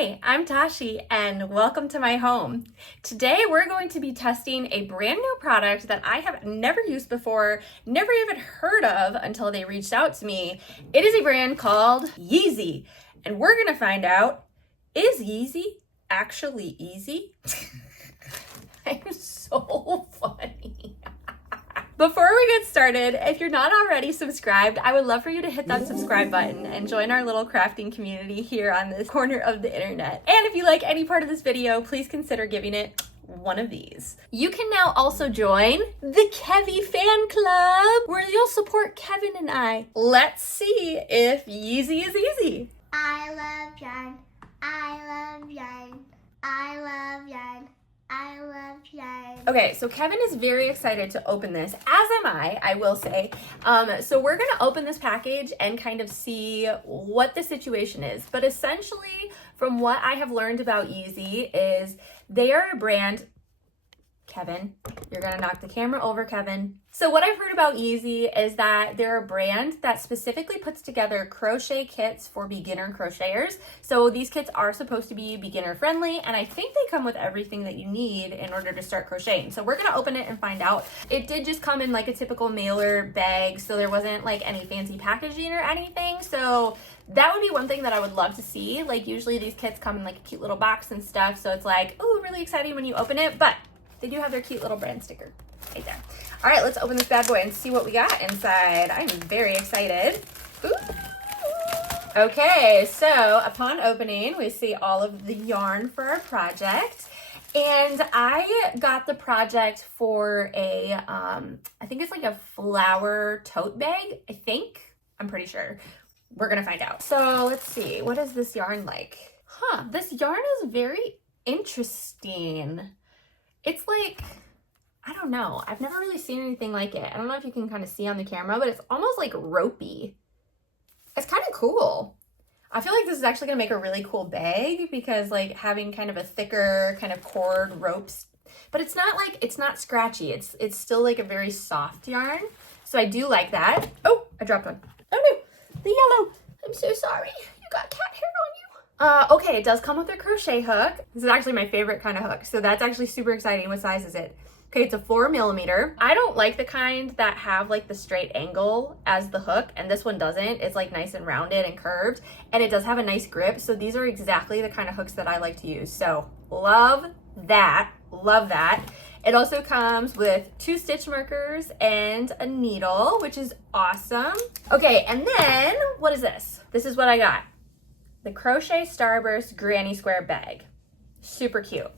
Hey, I'm Tashi and welcome to my home. Today we're going to be testing a brand new product that I have never used before, never even heard of until they reached out to me. It is a brand called Yeezy, and we're gonna find out, is Yeezy actually easy? I'm so funny. Before we get started, if you're not already subscribed, I would love for you to hit that subscribe button and join our little crafting community here on this corner of the internet. And if you like any part of this video, please consider giving it one of these. You can now also join the Kevy fan club, where you'll support Kevin and I. Let's see if Yeezy is easy. I love yarn. I love yarn. I love yarn. I love yarn. Okay, so Kevin is very excited to open this, as am I will say. So we're gonna open this package and kind of see what the situation is. But essentially, from what I have learned about Yeezy is they are a brand. Kevin, you're gonna knock the camera over, Kevin. So what I've heard about Yeezy is that they're a brand that specifically puts together crochet kits for beginner crocheters. So these kits are supposed to be beginner friendly, and I think they come with everything that you need in order to start crocheting. So we're gonna open it and find out. It did just come in like a typical mailer bag, so there wasn't like any fancy packaging or anything. So that would be one thing that I would love to see. Like usually these kits come in like a cute little box and stuff, so it's like, oh, really exciting when you open it, but they do have their cute little brand sticker right there. All right, let's open this bad boy and see what we got inside. I'm very excited. Ooh. Okay, so upon opening, we see all of the yarn for our project. And I got the project for a, I think it's like a flower tote bag, I think. I'm pretty sure. We're gonna find out. So let's see, what is this yarn like? This yarn is very interesting. It's like, I don't know. I've never really seen anything like it. I don't know if you can kind of see on the camera, but it's almost like ropey. It's kind of cool. I feel like this is actually going to make a really cool bag because like having kind of a thicker kind of cord ropes, but it's not like, it's not scratchy. It's still like a very soft yarn. So I do like that. Oh, I dropped one. Oh no, the yellow. I'm so sorry. You got cat hair on you. Okay, it does come with a crochet hook. This is actually my favorite kind of hook, so that's actually super exciting. What size is it? Okay, it's a 4mm. I don't like the kind that have like the straight angle as the hook, and this one doesn't. It's like nice and rounded and curved, and it does have a nice grip, so these are exactly the kind of hooks that I like to use. So love that, love that. It also comes with 2 stitch markers and a needle, which is awesome. Okay, and then what is this? This is what I got. The Crochet Starburst Granny Square Bag. Super cute.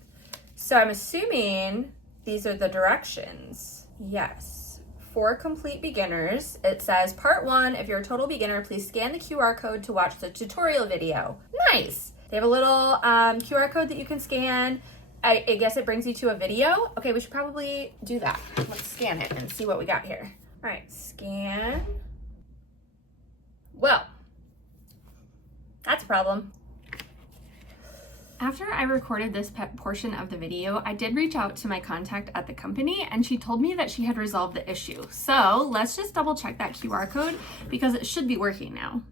So I'm assuming these are the directions. Yes. For complete beginners, it says part 1, if you're a total beginner, please scan the QR code to watch the tutorial video. Nice. They have a little QR code that you can scan. I guess it brings you to a video. Okay, we should probably do that. Let's scan it and see what we got here. All right, scan. Well, that's a problem. After I recorded this portion of the video, I did reach out to my contact at the company and she told me that she had resolved the issue. So let's just double check that QR code because it should be working now.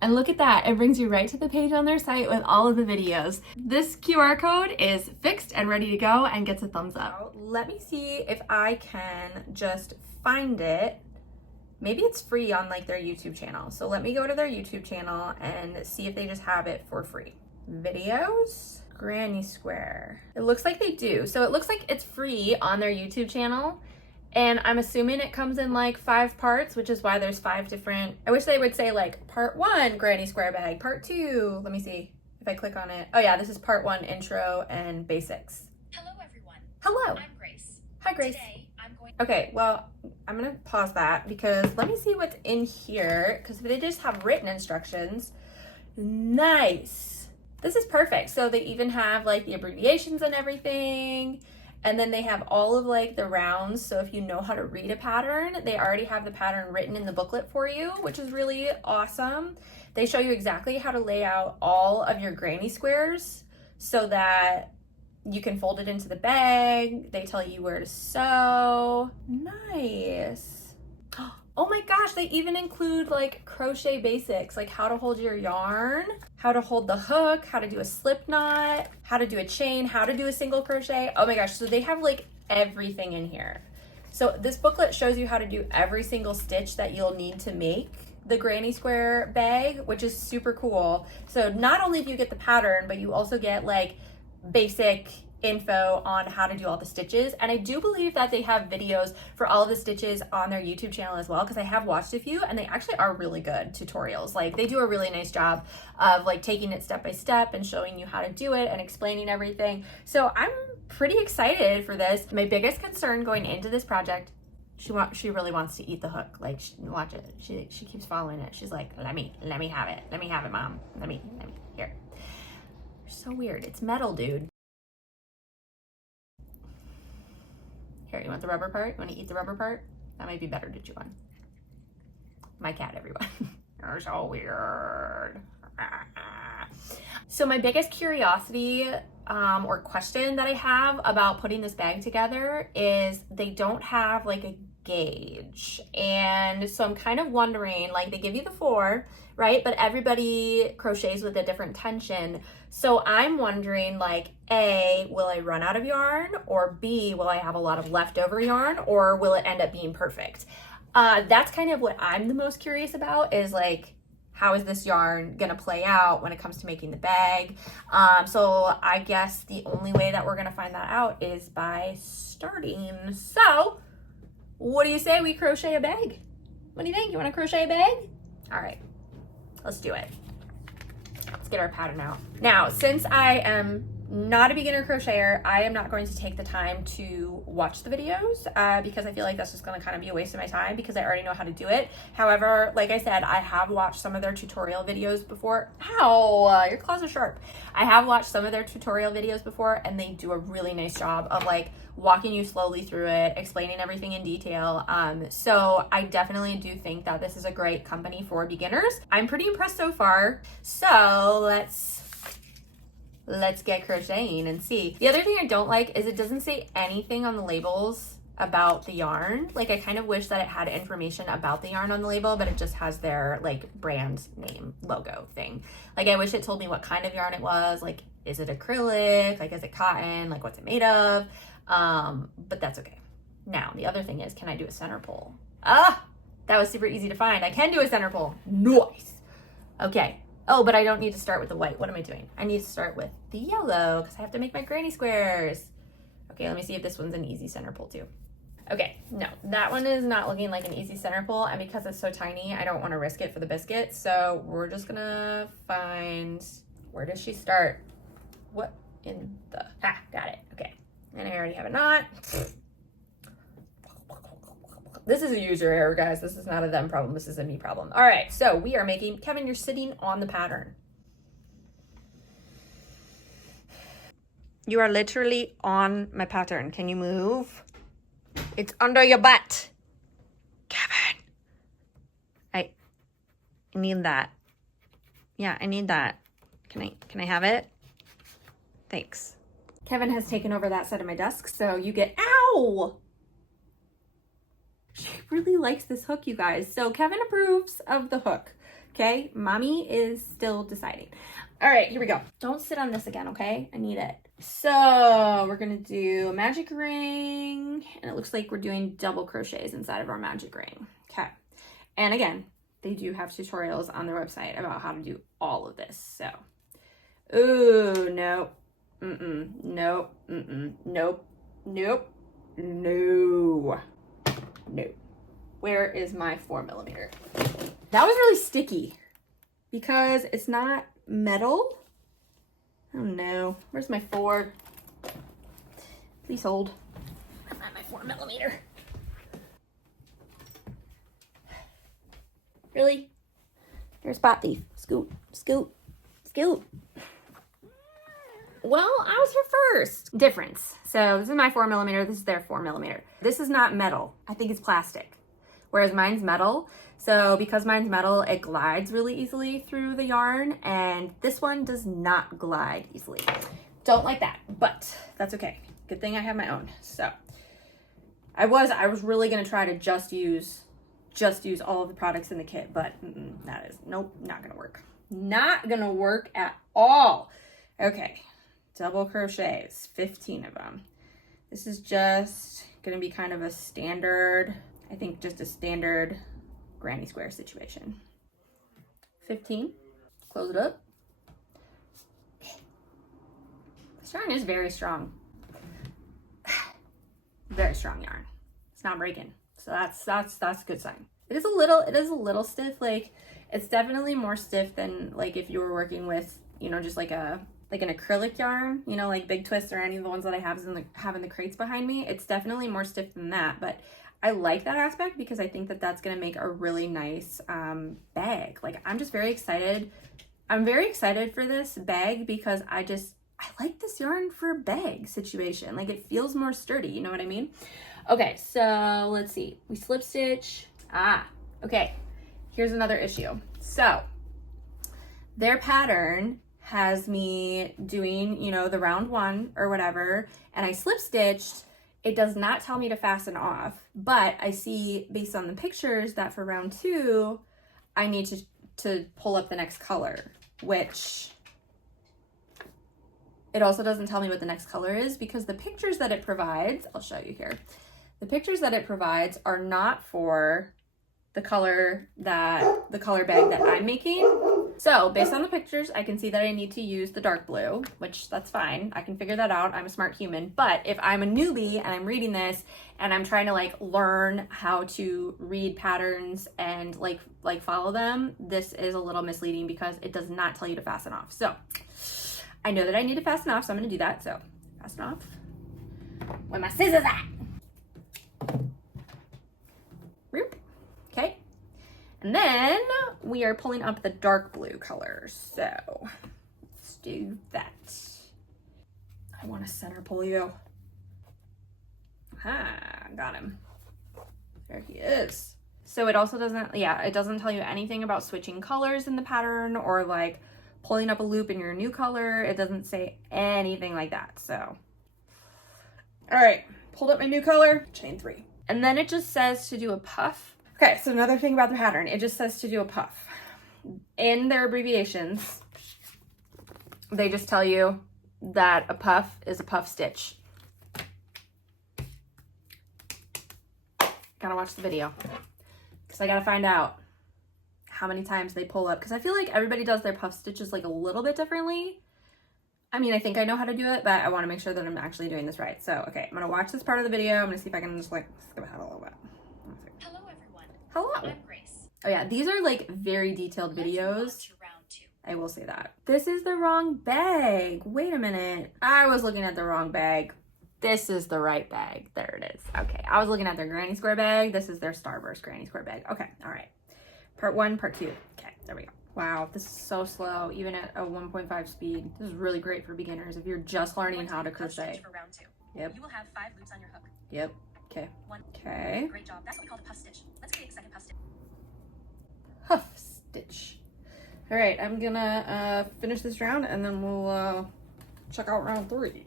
And look at that, it brings you right to the page on their site with all of the videos. This QR code is fixed and ready to go and gets a thumbs up. Let me see if I can just find it. Maybe it's free on like their YouTube channel. So let me go to their YouTube channel and see if they just have it for free. Videos, Granny Square. It looks like they do. So it looks like it's free on their YouTube channel. And I'm assuming it comes in like 5 parts, which is why there's 5 different, I wish they would say like part 1 Granny Square bag, part 2, let me see if I click on it. Oh yeah, this is part 1 intro and basics. Hello everyone. Hello. I'm Grace. Hi Grace. Today, I'm going Okay, well, I'm gonna pause that because let me see what's in here because they just have written instructions. Nice. This is perfect. So they even have like the abbreviations and everything. And then they have all of like the rounds. So if you know how to read a pattern, they already have the pattern written in the booklet for you, which is really awesome. They show you exactly how to lay out all of your granny squares so that you can fold it into the bag. They tell you where to sew. Nice. Oh my gosh, they even include like crochet basics, like how to hold your yarn, how to hold the hook, how to do a slip knot, how to do a chain, how to do a single crochet. Oh my gosh, so they have like everything in here. So this booklet shows you how to do every single stitch that you'll need to make the granny square bag, which is super cool. So not only do you get the pattern, but you also get like basic info on how to do all the stitches. And I do believe that they have videos for all of the stitches on their YouTube channel as well, because I have watched a few and they actually are really good tutorials. Like they do a really nice job of like taking it step by step and showing you how to do it and explaining everything. So I'm pretty excited for this. My biggest concern going into this project, she really wants to eat the hook. Like, watch it. She keeps following it. She's like, let me have it. Let me have it, Mom. Let me, here. So weird. It's metal, dude. Here, you want the rubber part? You want to eat the rubber part? That might be better to chew on. My cat, everyone. You're so weird. So my biggest curiosity or question that I have about putting this bag together is they don't have like a gauge. And so I'm kind of wondering, like they give you the 4, right? But everybody crochets with a different tension. So I'm wondering like, A, will I run out of yarn? Or B, will I have a lot of leftover yarn? Or will it end up being perfect? That's kind of what I'm the most curious about, is like, how is this yarn gonna play out when it comes to making the bag? So I guess the only way that we're gonna find that out is by starting. So what do you say we crochet a bag? What do you think? You wanna crochet a bag? All right, let's do it. Let's get our pattern out. Now, since I am not a beginner crocheter, I am not going to take the time to watch the videos because I feel like that's just going to kind of be a waste of my time because I already know how to do it. However, like I said, I have watched some of their tutorial videos before. Ow, your claws are sharp. I have watched some of their tutorial videos before and they do a really nice job of like walking you slowly through it, explaining everything in detail. So I definitely do think that this is a great company for beginners. I'm pretty impressed so far. So let's get crocheting and see. The other thing I don't like is it doesn't say anything on the labels about the yarn. Like I kind of wish that it had information about the yarn on the label, but it just has their like brand name logo thing. Like I wish it told me what kind of yarn it was. Like, is it acrylic? Like, is it cotton? Like, what's it made of? But that's okay. Now, the other thing is, can I do a center pole? Ah, that was super easy to find. I can do a center pole. Nice. Okay. Oh, but I don't need to start with the white. What am I doing? I need to start with the yellow because I have to make my granny squares. Okay, let me see if this one's an easy center pull too. Okay, no, that one is not looking like an easy center pull, and because it's so tiny, I don't want to risk it for the biscuit, so we're just gonna find, where does she start? What in the, got it, okay. And I already have a knot. This is a user error, guys. This is not a them problem. This is a me problem. All right, so we are making, Kevin, you're sitting on the pattern. You are literally on my pattern. Can you move? It's under your butt. Kevin. I need that. Yeah, I need that. Can I have it? Thanks. Kevin has taken over that side of my desk, so you get, ow! She really likes this hook, you guys. So Kevin approves of the hook, okay? Mommy is still deciding. All right, here we go. Don't sit on this again, okay? I need it. So we're gonna do a magic ring, and it looks like we're doing double crochets inside of our magic ring, okay? And again, they do have tutorials on their website about how to do all of this, so. Ooh, nope, nope, nope, nope, no. No. Where is my 4mm? That was really sticky because it's not metal. Oh no. Where's my 4? Please hold. I'm at my 4mm. Really? You're a spot thief. Scoot, scoot, scoot. Well, I was here first. Difference. So this is my 4mm, this is their 4mm. This is not metal. I think it's plastic. Whereas mine's metal. So because mine's metal, it glides really easily through the yarn, and this one does not glide easily. Don't like that, but that's okay. Good thing I have my own. So I was really gonna try to just use just use all of the products in the kit, but that is, nope, not gonna work. Not gonna work at all. Okay, double crochets, 15 of them. This is just gonna be kind of a standard, I think just a standard granny square situation. 15, close it up. This yarn is very strong. Very strong yarn. It's not breaking. So that's a good sign. It is a little stiff. Like, it's definitely more stiff than like if you were working with, you know, just like an acrylic yarn, you know, like Big Twist or any of the ones that I have in the crates behind me. It's definitely more stiff than that, but I like that aspect because I think that that's going to make a really nice bag. Like, I'm just very excited. I'm very excited for this bag because I like this yarn for a bag situation. Like, it feels more sturdy, you know what I mean? Okay, so let's see. We slip stitch. Okay. Here's another issue. So their pattern has me doing, you know, the round 1 or whatever, and I slip stitched. It does not tell me to fasten off, but I see based on the pictures that for round 2, I need to pull up the next color, which it also doesn't tell me what the next color is because the pictures that it provides, I'll show you here. The pictures that it provides are not for the color bag that I'm making. So based on the pictures, I can see that I need to use the dark blue, which that's fine. I can figure that out. I'm a smart human. But if I'm a newbie and I'm reading this and I'm trying to like learn how to read patterns and like follow them, this is a little misleading because it does not tell you to fasten off. So I know that I need to fasten off, so I'm gonna do that. So fasten off. Where my scissors at? Okay. And then we are pulling up the dark blue color. So let's do that. I want to center pull you. Got him. There he is. So it also doesn't, it doesn't tell you anything about switching colors in the pattern or like pulling up a loop in your new color. It doesn't say anything like that. So, all right, pulled up my new color, chain 3. And then it just says to do a puff. Okay, so another thing about the pattern, it just says to do a puff. In their abbreviations, they just tell you that a puff is a puff stitch. Gotta watch the video because I gotta find out how many times they pull up because I feel like everybody does their puff stitches like a little bit differently. I mean, I think I know how to do it, but I want to make sure that I'm actually doing this right. So, okay, I'm gonna watch this part of the video. I'm gonna see if I can just like skip ahead a little bit. Hello everyone. Hello. I'm Grace. Oh yeah, these are like very detailed videos. To round 2. I will say that. This is the wrong bag. Wait a minute. I was looking at the wrong bag. This is the right bag. There it is. Okay, I was looking at their granny square bag. This is their Starburst granny square bag. Okay, all right. Part 1, part 2. Okay, there we go. Wow, this is so slow, even at a 1.5 speed. This is really great for beginners if you're just learning how to crochet. For round 2. Yep. You will have 5 loops on your hook. Yep. Okay. 1. Okay. Great job. That's what we call the puff stitch. Let's create the second puff stitch. Puff stitch. All right, I'm gonna finish this round and then we'll check out round 3.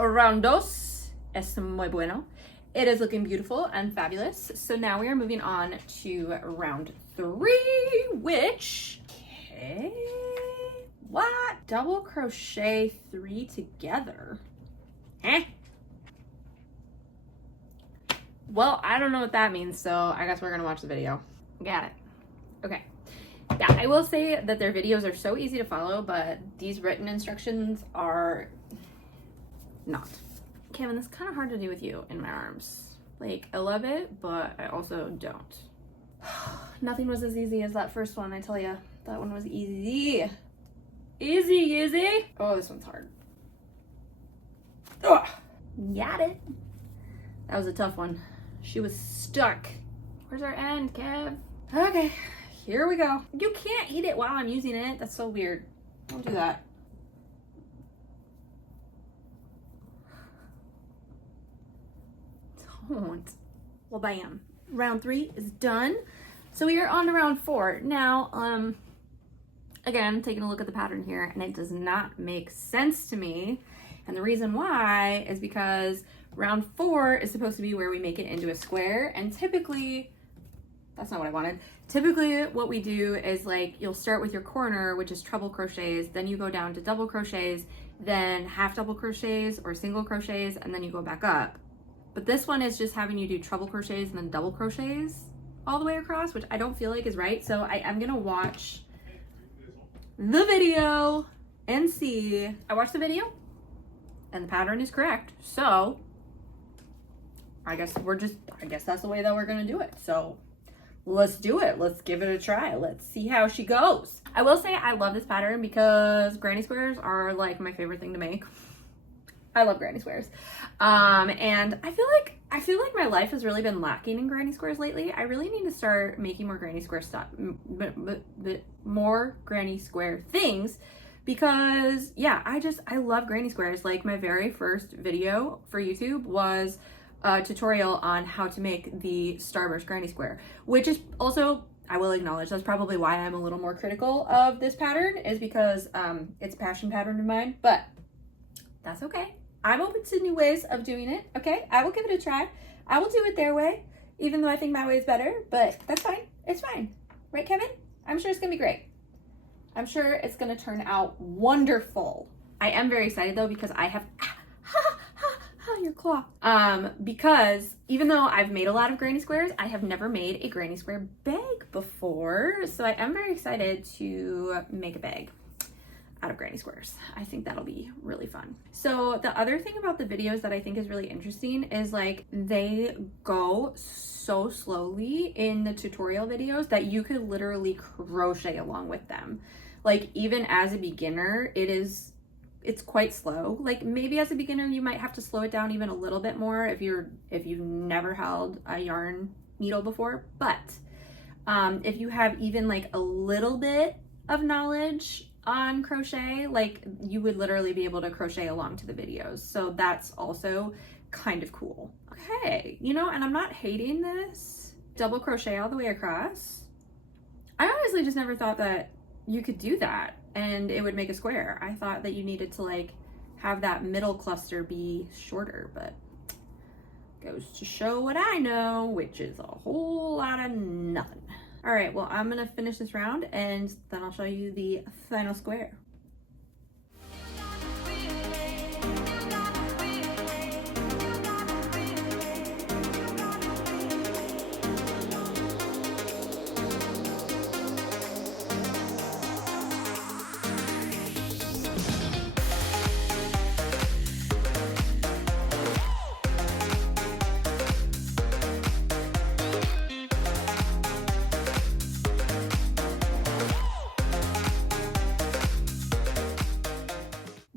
Round dos es muy bueno. It is looking beautiful and fabulous. So now we are moving on to round 3, which, okay, what? Double crochet 3 together. Well, I don't know what that means, so I guess we're gonna watch the video. Got it. Okay. Yeah, I will say that their videos are so easy to follow, but these written instructions are not. Kevin, this is kind of hard to do with you in my arms. Like, I love it, but I also don't. Nothing was as easy as that first one, I tell ya. That one was easy. Easy. Oh, this one's hard. Ugh. Got it. That was a tough one. She was stuck. Where's our end, Kev? Okay, here we go. You can't eat it while I'm using it. That's so weird. Don't do that. Don't. Well, bam. Round 3 is done. So we are on to round 4. Now, again, taking a look at the pattern here, and it does not make sense to me. And the reason why is because round 4 is supposed to be where we make it into a square, and typically, that's not what I wanted. Typically what we do is like, you'll start with your corner, which is treble crochets, then you go down to double crochets, then half double crochets or single crochets, and then you go back up. But this one is just having you do treble crochets and then double crochets all the way across, which I don't feel like is right. So I am gonna watch the video and see. I watched the video and the pattern is correct. So I guess that's the way that we're gonna do it. So let's do it. Let's give it a try. Let's see how she goes. I will say I love this pattern because granny squares are like my favorite thing to make. I love granny squares. And I feel like my life has really been lacking in granny squares lately. I really need to start making more granny square stuff, more granny square things, because yeah, I love granny squares. Like my very first video for YouTube was a tutorial on how to make the Starburst granny square, which is also, I will acknowledge, that's probably why I'm a little more critical of this pattern, is because it's a passion pattern of mine, but that's okay. I'm open to new ways of doing it, okay? I will give it a try. I will do it their way, even though I think my way is better, but that's fine. It's fine. Right, Kevin? I'm sure it's gonna be great. I'm sure it's gonna turn out wonderful. I am very excited though, because I have, your claw. Because even though I've made a lot of granny squares, I have never made a granny square bag before. So I am very excited to make a bag out of granny squares. I think that'll be really fun. So the other thing about the videos that I think is really interesting is like they go so slowly in the tutorial videos that you could literally crochet along with them. Like even as a beginner, it's quite slow. Like maybe as a beginner you might have to slow it down even a little bit more if you've never held a yarn needle before, but if you have even like a little bit of knowledge on crochet, like you would literally be able to crochet along to the videos. So that's also kind of cool. Okay, you know, and I'm not hating this double crochet all the way across. I honestly just never thought that you could do that and it would make a square. I thought that you needed to like have that middle cluster be shorter, but goes to show what I know, which is a whole lot of nothing. All right, well, I'm gonna finish this round and then I'll show you the final square.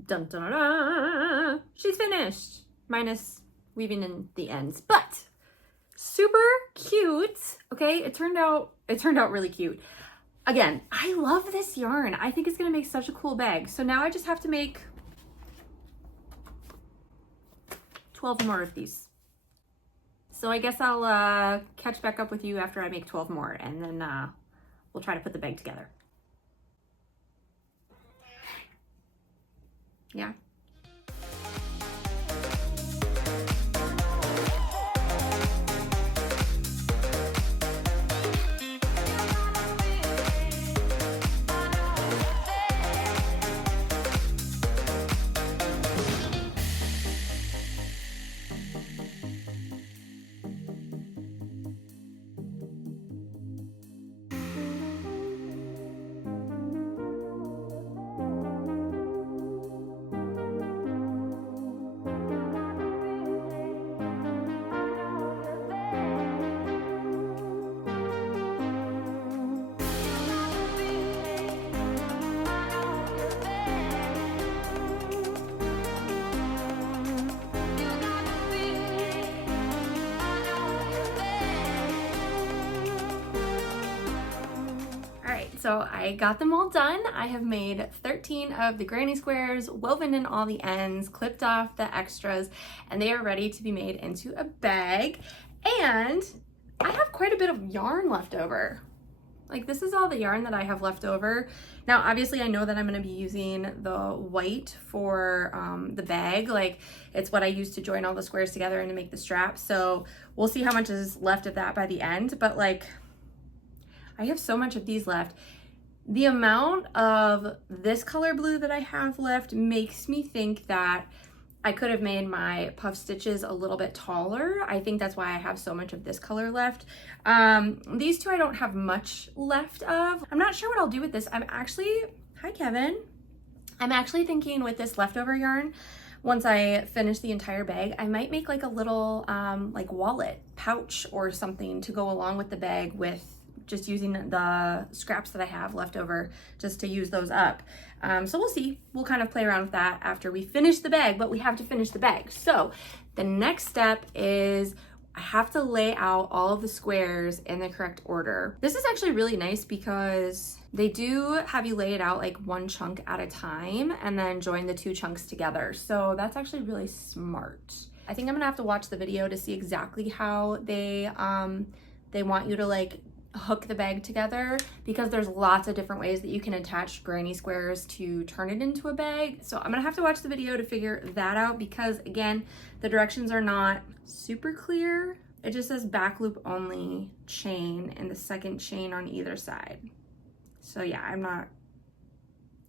Dun, dun, dun, dun. She's finished, minus weaving in the ends, but super cute. Okay, it turned out really cute. Again, I love this yarn. I think it's gonna make such a cool bag. So now I just have to make 12 more of these. So I guess I'll catch back up with you after I make 12 more, and then we'll try to put the bag together. Yeah. So I got them all done. I have made 13 of the granny squares, woven in all the ends, clipped off the extras, and they are ready to be made into a bag. And I have quite a bit of yarn left over. Like, this is all the yarn that I have left over. Now, obviously, I know that I'm going to be using the white for the bag. Like, it's what I use to join all the squares together and to make the strap. So we'll see how much is left of that by the end. But, like, I have so much of these left. The amount of this color blue that I have left makes me think that I could have made my puff stitches a little bit taller. I think that's why I have so much of this color left. These two I don't have much left of. I'm not sure what I'll do with this. Hi Kevin. I'm actually thinking with this leftover yarn, once I finish the entire bag, I might make like a little like wallet pouch or something to go along with the bag, with just using the scraps that I have left over just to use those up. So we'll see. We'll kind of play around with that after we finish the bag, but we have to finish the bag. So the next step is I have to lay out all of the squares in the correct order. This is actually really nice because they do have you lay it out like one chunk at a time and then join the two chunks together. So that's actually really smart. I think I'm gonna have to watch the video to see exactly how they want you to like hook the bag together, because there's lots of different ways that you can attach granny squares to turn it into a bag. So I'm gonna have to watch the video to figure that out, because again, the directions are not super clear. It just says back loop only chain and the second chain on either side. So yeah, I'm not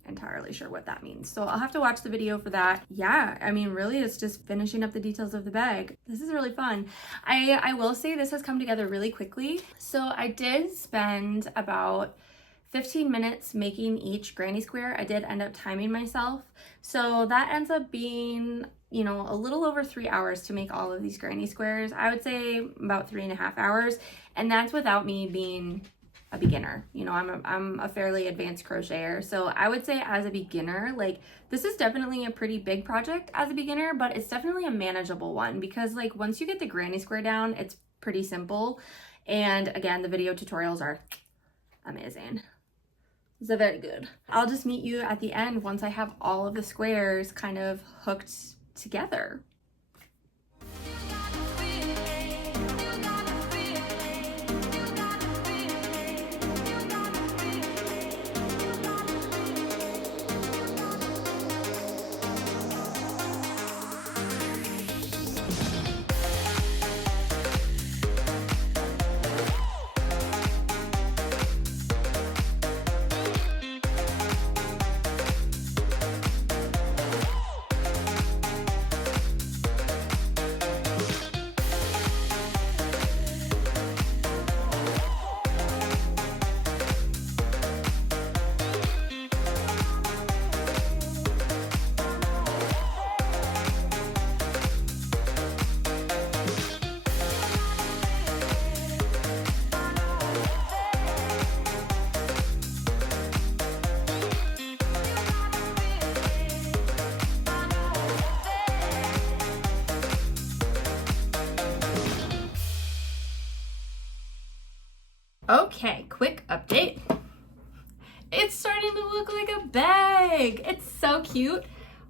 entirely sure what that means. So I'll have to watch the video for that. Yeah, I mean, really it's just finishing up the details of the bag. This is really fun. I will say this has come together really quickly. So I did spend about 15 minutes making each granny square. I did end up timing myself. So that ends up being, you know, a little over 3 hours to make all of these granny squares. I would say about 3.5 hours. And that's without me being a beginner. You know, I'm a fairly advanced crocheter. So I would say as a beginner, like, this is definitely a pretty big project as a beginner, but it's definitely a manageable one, because like once you get the granny square down, it's pretty simple. And again, the video tutorials are amazing. So very good. I'll just meet you at the end once I have all of the squares kind of hooked together. Okay, quick update. It's starting to look like a bag. It's so cute.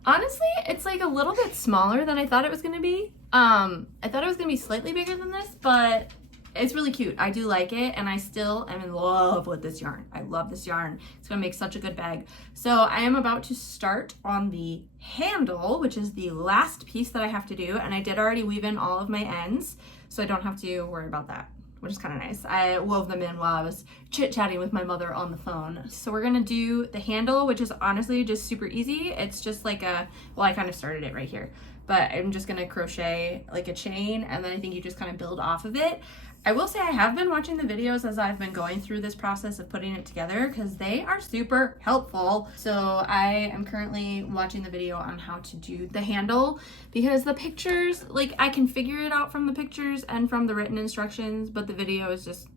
Honestly, it's like a little bit smaller than I thought it was gonna be. I thought it was gonna be slightly bigger than this, but it's really cute. I do like it, and I still am in love with this yarn. I love this yarn. It's gonna make such a good bag. So I am about to start on the handle, which is the last piece that I have to do, and I did already weave in all of my ends, so I don't have to worry about that, which is kind of nice. I wove them in while I was chit-chatting with my mother on the phone. So we're gonna do the handle, which is honestly just super easy. It's just like well, I kind of started it right here, but I'm just gonna crochet like a chain, and then I think you just kind of build off of it. I will say I have been watching the videos as I've been going through this process of putting it together, because they are super helpful. So I am currently watching the video on how to do the handle, because the pictures, like, I can figure it out from the pictures and from the written instructions, but the video is just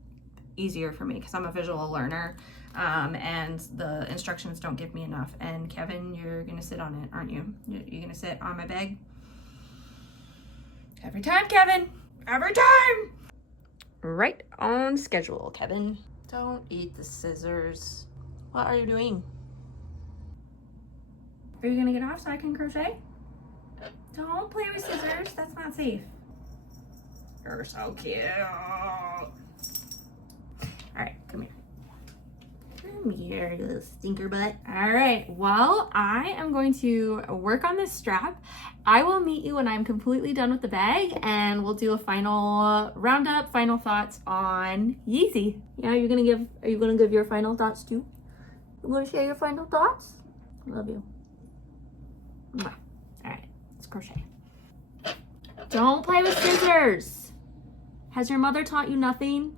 easier for me because I'm a visual learner, and the instructions don't give me enough. And Kevin, you're gonna sit on it, aren't you? You're gonna sit on my bag? Every time, Kevin! Every time! Right on schedule, Kevin. Don't eat the scissors. What are you doing? Are you gonna get off so I can crochet? Don't play with scissors, that's not safe. You're so cute. All right, come here. Come here, you little stinker butt. All right, well, I am going to work on this strap. I will meet you when I'm completely done with the bag and we'll do a final roundup, final thoughts on Yeezy. Yeah, are you gonna give your final thoughts too? You wanna share your final thoughts? Love you. Mwah. All right, let's crochet. Don't play with scissors. Has your mother taught you nothing?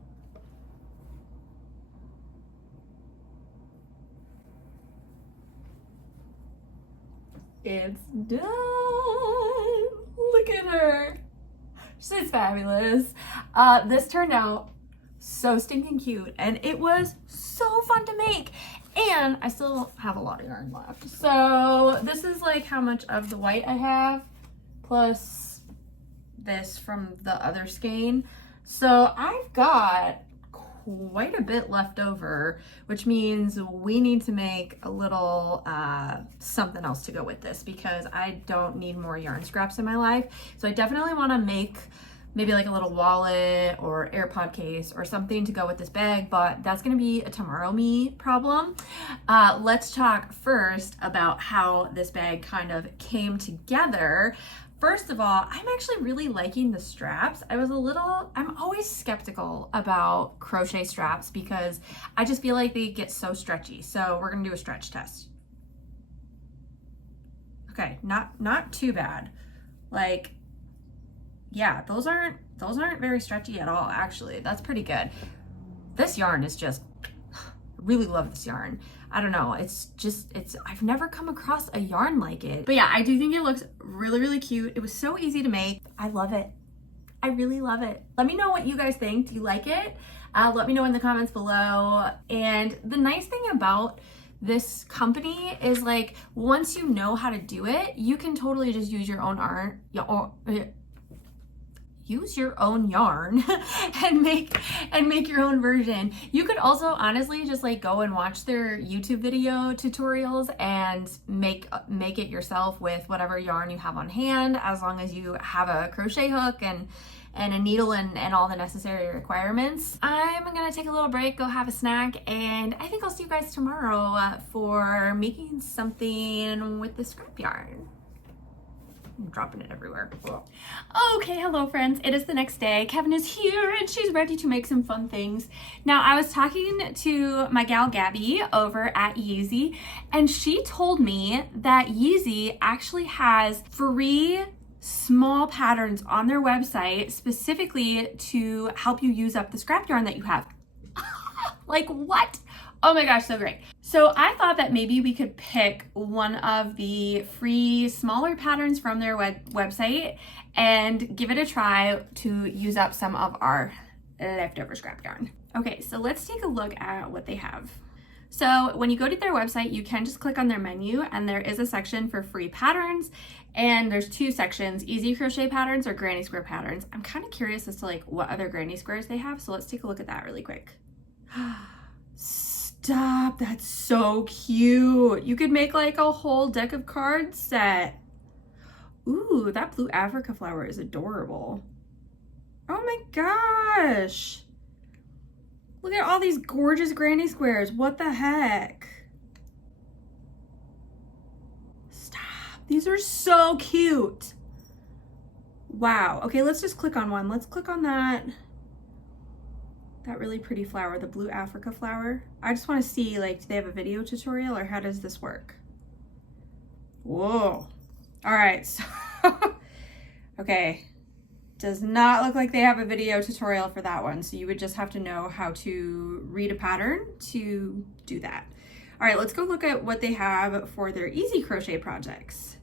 It's done. Look at her. She's fabulous. This turned out so stinking cute and it was so fun to make. And I still have a lot of yarn left. So this is like how much of the white I have plus this from the other skein. So I've got quite a bit left over, which means we need to make a little something else to go with this because I don't need more yarn scraps in my life. So I definitely want to make maybe like a little wallet or AirPod case or something to go with this bag, but that's gonna be a tomorrow me problem. Let's talk first about how this bag kind of came together. First of all, I'm actually really liking the straps. I'm always skeptical about crochet straps because I just feel like they get so stretchy. So we're gonna do a stretch test. Okay, not too bad. Like, yeah, those aren't very stretchy at all, actually. That's pretty good. This yarn is just, I really love this yarn. I don't know, I've never come across a yarn like it. But yeah, I do think it looks really, really cute. It was so easy to make. I love it. I really love it. Let me know what you guys think. Do you like it? Let me know in the comments below. And the nice thing about this company is like, once you know how to do it, you can totally just use your own yarn and make your own version. You could also honestly just like go and watch their YouTube video tutorials and make it yourself with whatever yarn you have on hand, as long as you have a crochet hook and a needle and all the necessary requirements. I'm gonna take a little break, go have a snack, and I think I'll see you guys tomorrow for making something with the scrap yarn. I'm dropping it everywhere. Okay, hello friends. It is the next day. Kevin is here and she's ready to make some fun things. Now, I was talking to my gal Gabby over at Yeezy, and she told me that Yeezy actually has free small patterns on their website specifically to help you use up the scrap yarn that you have. Like, what? Oh my gosh, so great. So I thought that maybe we could pick one of the free smaller patterns from their website and give it a try to use up some of our leftover scrap yarn. Okay, so let's take a look at what they have. So when you go to their website, you can just click on their menu and there is a section for free patterns. And there's two sections, easy crochet patterns or granny square patterns. I'm kind of curious as to like what other granny squares they have. So let's take a look at that really quick. Stop, that's so cute. You could make like a whole deck of cards set. Ooh, that blue Africa flower is adorable. Oh my gosh. Look at all these gorgeous granny squares. What the heck? Stop, these are so cute. Wow, okay, let's just click on one. Let's click on that really pretty flower, the blue Africa flower. I just want to see, like, do they have a video tutorial or how does this work? Whoa. All right, so, okay. Does not look like they have a video tutorial for that one. So you would just have to know how to read a pattern to do that. All right, let's go look at what they have for their easy crochet projects.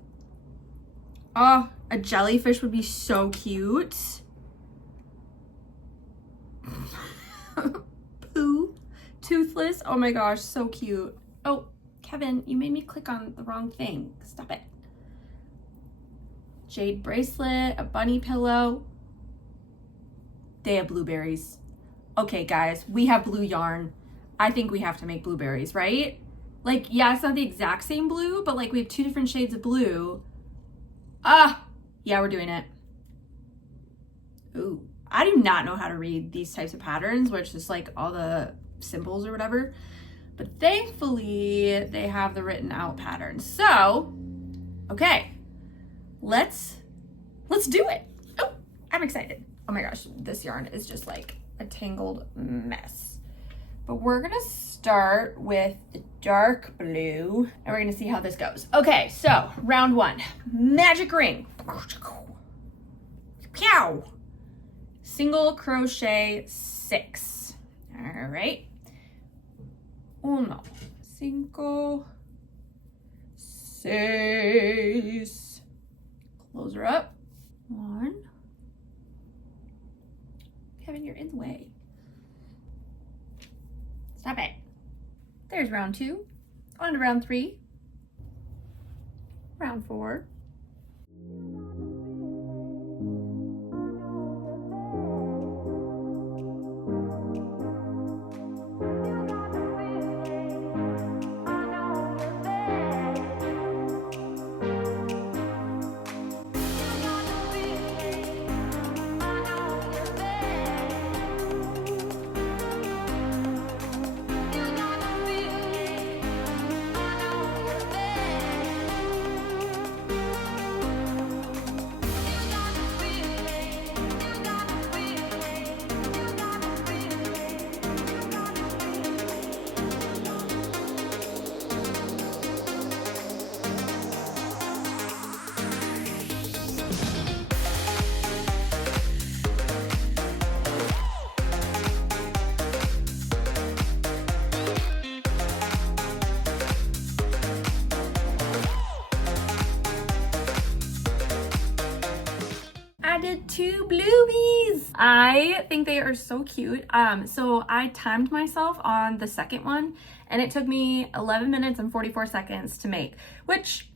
Oh, a jellyfish would be so cute. Pooh, toothless. Oh my gosh, so cute. Oh, Kevin, you made me click on the wrong thing. Stop it. Jade bracelet, a bunny pillow. They have blueberries. Okay, guys, we have blue yarn. I think we have to make blueberries, right? Like, yeah, it's not the exact same blue, but like we have 2 different shades of blue. Yeah, we're doing it. Ooh, I do not know how to read these types of patterns, where it's just like all the symbols or whatever. But thankfully they have the written out patterns. So, okay, let's do it. Oh, I'm excited. Oh my gosh, this yarn is just like a tangled mess. But we're gonna start with the dark blue and we're gonna see how this goes. Okay, so round 1, magic ring. Pow! Single crochet 6. All right. 1, 5, 6. Close her up. 1. Kevin, you're in the way. Stop it. There's round 2. On to round 3. Round 4. I did 2 bluebies. I think they are so cute. So I timed myself on the second one and it took me 11 minutes and 44 seconds to make, which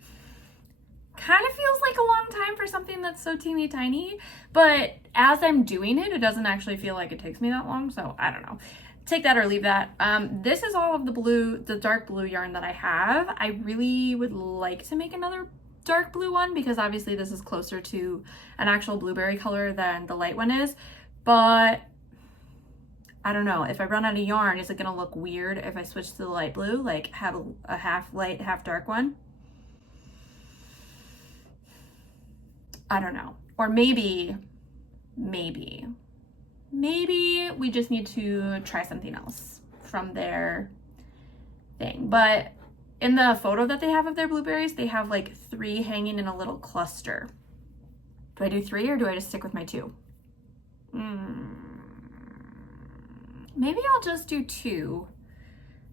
kind of feels like a long time for something that's so teeny tiny, but as I'm doing it, it doesn't actually feel like it takes me that long. So I don't know. Take that or leave that. This is all of the dark blue yarn that I have. I really would like to make another dark blue one because obviously this is closer to an actual blueberry color than the light one is, but I don't know, if I run out of yarn, is it gonna look weird if I switch to the light blue, like have a half light, half dark one? I don't know. Or maybe we just need to try something else from their thing. But in the photo that they have of their blueberries, they have like 3 hanging in a little cluster. Do I do 3 or do I just stick with my 2? Maybe I'll just do 2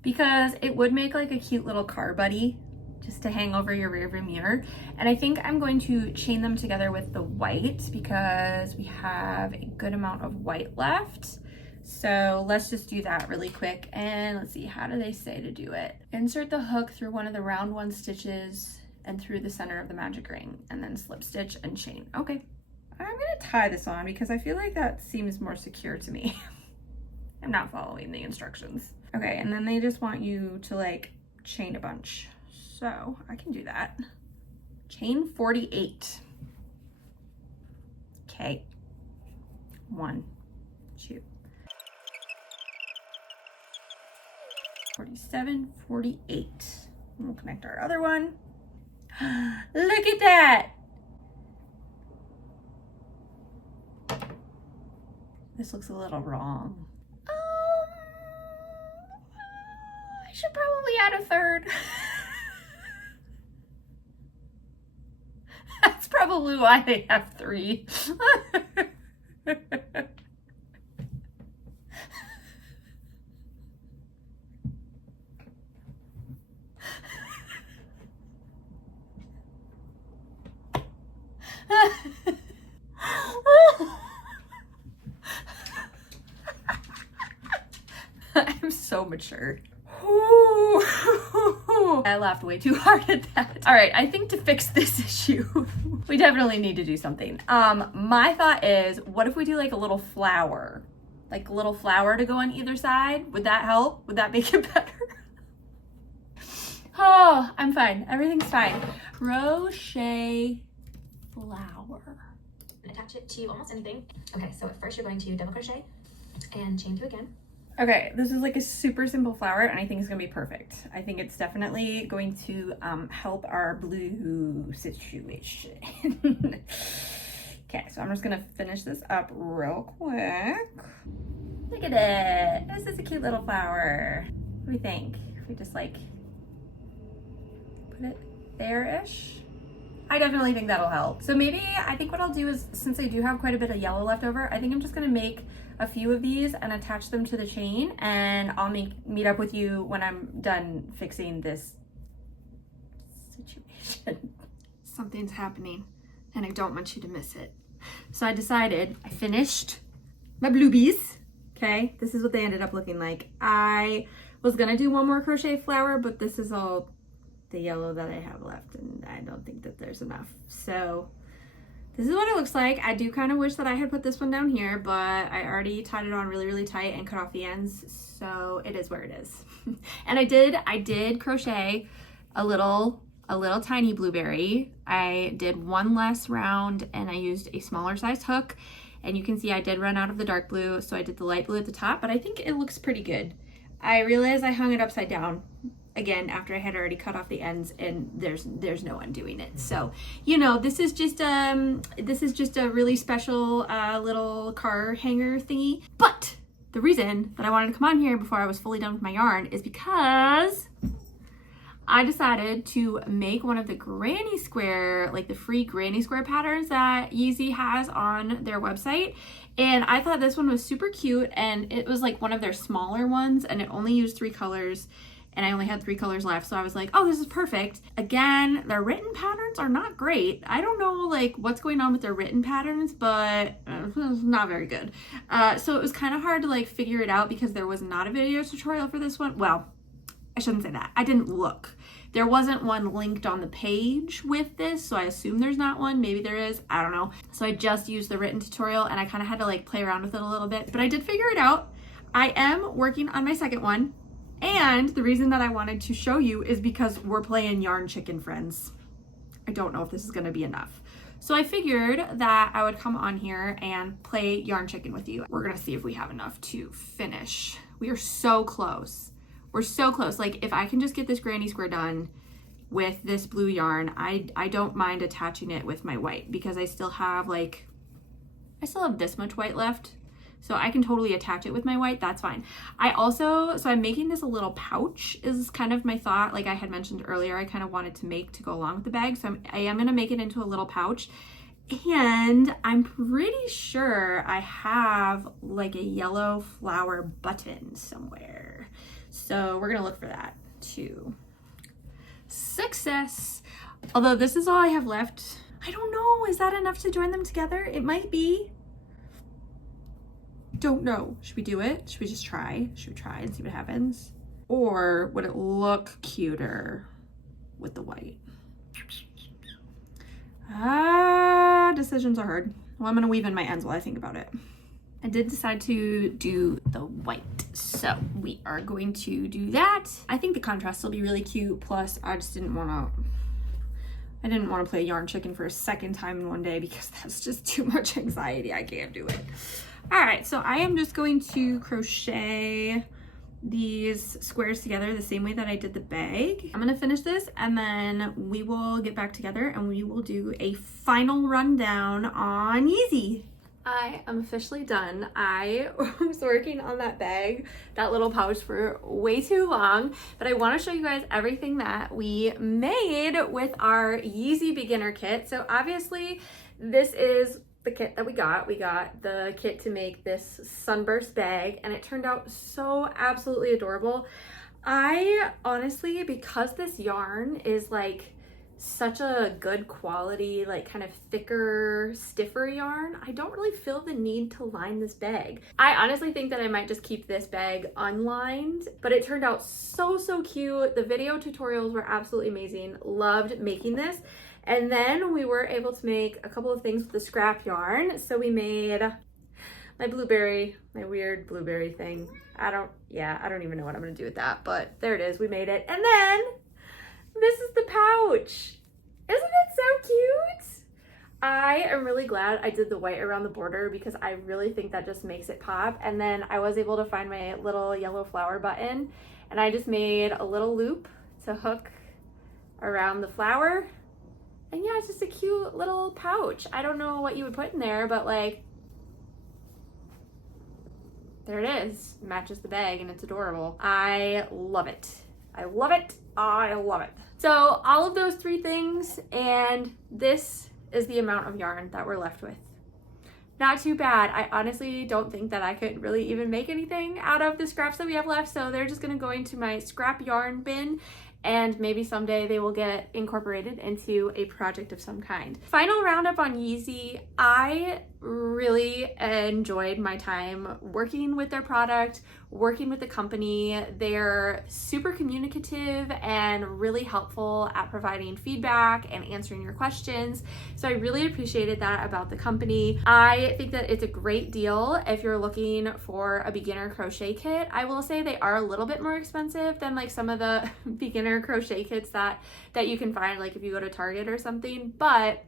because it would make like a cute little car buddy just to hang over your rearview mirror. And I think I'm going to chain them together with the white because we have a good amount of white left. So let's just do that really quick. And let's see, how do they say to do it? Insert the hook through one of the round 1 stitches and through the center of the magic ring and then slip stitch and chain. Okay, I'm gonna tie this on because I feel like that seems more secure to me. I'm not following the instructions. Okay, and then they just want you to like chain a bunch. So I can do that. Chain 48. Okay, 1, 2. 47, 48. And we'll connect our other one. Look at that. This looks a little wrong. I should probably add a 3rd. That's probably why they have 3. I'm so mature. I laughed way too hard at that. All right, I think to fix this issue, we definitely need to do something. My thought is, what if we do like a little flower? Like a little flower to go on either side? Would that help? Would that make it better? Oh, I'm fine. Everything's fine. Crochet flower. Attach it to almost anything. Okay, so at first you're going to double crochet and chain 2 again. Okay, this is like a super simple flower and I think it's gonna be perfect. I think it's definitely going to help our blue situation. Okay, so I'm just gonna finish this up real quick. Look at it. This is a cute little flower. What do you think? If we just like put it there-ish? I definitely think that'll help. So maybe I think what I'll do is, since I do have quite a bit of yellow left over, I think I'm just gonna make a few of these and attach them to the chain, and I'll meet up with you when I'm done fixing this situation. Something's happening and I don't want you to miss it. So I decided, I finished my bluebies. Okay, this is what they ended up looking like. I was gonna do one more crochet flower, but this is all the yellow that I have left and I don't think that there's enough. So this is what it looks like. I do kind of wish that I had put this one down here, but I already tied it on really, really tight and cut off the ends. So it is where it is. And I did crochet a little tiny blueberry. I did one less round and I used a smaller size hook. And you can see I did run out of the dark blue, so I did the light blue at the top, but I think it looks pretty good. I realized I hung it upside down again after I had already cut off the ends, and there's no undoing it. So, you know, this is just a really special little car hanger thingy. But the reason that I wanted to come on here before I was fully done with my yarn is because I decided to make one of the granny square, like the free granny square patterns that Yeezy has on their website. And I thought this one was super cute, and it was like one of their smaller ones, and it only used 3 colors, and I only had 3 colors left. So I was like, oh, this is perfect. Again, their written patterns are not great. I don't know like what's going on with their written patterns, but not very good. So it was kind of hard to like figure it out because there was not a video tutorial for this one. Well, I shouldn't say that. I didn't look. There wasn't one linked on the page with this, so I assume there's not one. Maybe there is. I don't know. So I just used the written tutorial, and I kind of had to like play around with it a little bit, but I did figure it out. I am working on my second one, and the reason that I wanted to show you is because we're playing Yarn Chicken Friends. I don't know if this is going to be enough. So I figured that I would come on here and play Yarn Chicken with you. We're going to see if we have enough to finish. We are so close. We're so close. Like if I can just get this granny square done with this blue yarn, I don't mind attaching it with my white because I still have this much white left. So I can totally attach it with my white, that's fine. So I'm making this a little pouch is kind of my thought. Like I had mentioned earlier, I kind of wanted to make to go along with the bag. So I am gonna make it into a little pouch. And I'm pretty sure I have like a yellow flower button somewhere. So we're gonna look for that too. Success. Although this is all I have left. I don't know, is that enough to join them together? It might be. Don't know. Should we do it? Should we just try? Should we try and see what happens? Or would it look cuter with the white? Decisions are hard. Well, I'm gonna weave in my ends while I think about it. I did decide to do the white, so we are going to do that. I think the contrast will be really cute, plus I just didn't want to play Yarn Chicken for a second time in one day because that's just too much anxiety. I can't do it. All right, so I am just going to crochet these squares together the same way that I did the bag. I'm gonna finish this and then we will get back together and we will do a final rundown on Yeezy. I am officially done. I was working on that bag, that little pouch, for way too long, but I want to show you guys everything that we made with our Yeezy beginner kit. So obviously this is the kit that we got. We got the kit to make this sunburst bag and it turned out so absolutely adorable. I honestly, because this yarn is like such a good quality, like kind of thicker, stiffer yarn, I don't really feel the need to line this bag. I honestly think that I might just keep this bag unlined, but it turned out so cute. The video tutorials were absolutely amazing. Loved making this. And then we were able to make a couple of things with the scrap yarn. So we made my weird blueberry thing. I don't even know what I'm gonna do with that, but there it is, we made it. And then This is the pouch. Isn't it so cute? I am really glad I did the white around the border because I really think that just makes it pop. And then I was able to find my little yellow flower button, and I just made a little loop to hook around the flower. And yeah, it's just a cute little pouch. I don't know what you would put in there, but like, there it is. Matches the bag and it's adorable. I love it. I love it. I love it. So all of those 3 things, and this is the amount of yarn that we're left with. Not too bad. I honestly don't think that I could really even make anything out of the scraps that we have left, so they're just gonna go into my scrap yarn bin, and maybe someday they will get incorporated into a project of some kind. Final roundup on Yeezy. I really enjoyed my time working with their product, working with the company. They're super communicative and really helpful at providing feedback and answering your questions. So I really appreciated that about the company. I think that it's a great deal if you're looking for a beginner crochet kit. I will say they are a little bit more expensive than like some of the beginner crochet kits that you can find like if you go to Target or something, but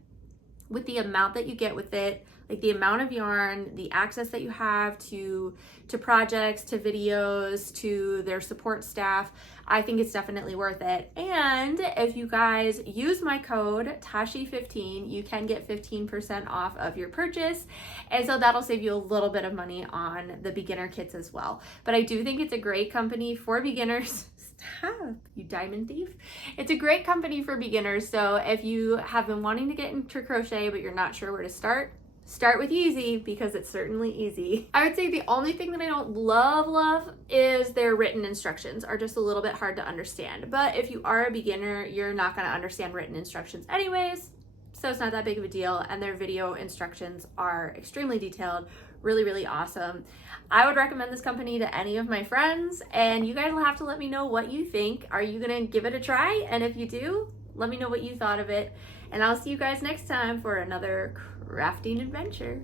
with the amount that you get with it, like the amount of yarn, the access that you have to projects, to videos, to their support staff, I think it's definitely worth it. And if you guys use my code Tashi15, you can get 15% off of your purchase. And so that'll save you a little bit of money on the beginner kits as well. But I do think it's a great company for beginners. Stop, you diamond thief. It's a great company for beginners. So if you have been wanting to get into crochet, but you're not sure where to start with Yeezy because it's certainly easy. I would say the only thing that I don't love is their written instructions are just a little bit hard to understand. But if you are a beginner, you're not gonna understand written instructions anyways, so it's not that big of a deal. And their video instructions are extremely detailed, really awesome. I would recommend this company to any of my friends, and you guys will have to let me know what you think. Are you gonna give it a try? And if you do, let me know what you thought of it. And I'll see you guys next time for another crafting adventure.